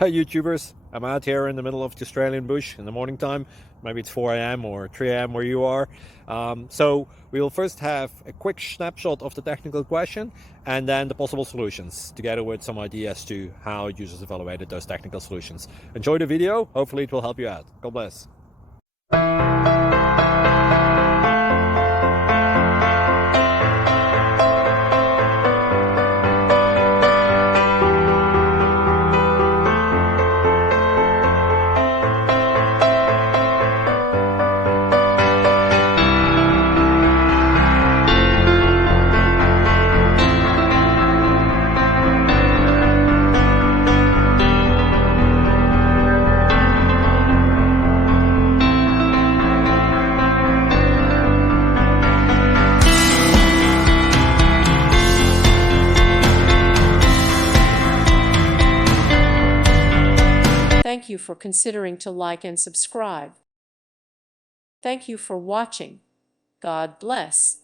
Hi YouTubers, I'm out here in the middle of the Australian bush in the morning time. Maybe it's 4 a.m. or 3 a.m. where you are. So we will first have a quick snapshot of the technical question and then the possible solutions, together with some ideas to how users evaluated those technical solutions. Enjoy the video, hopefully it will help you out. God bless. Thank you for considering to like and subscribe. Thank you for watching. God bless.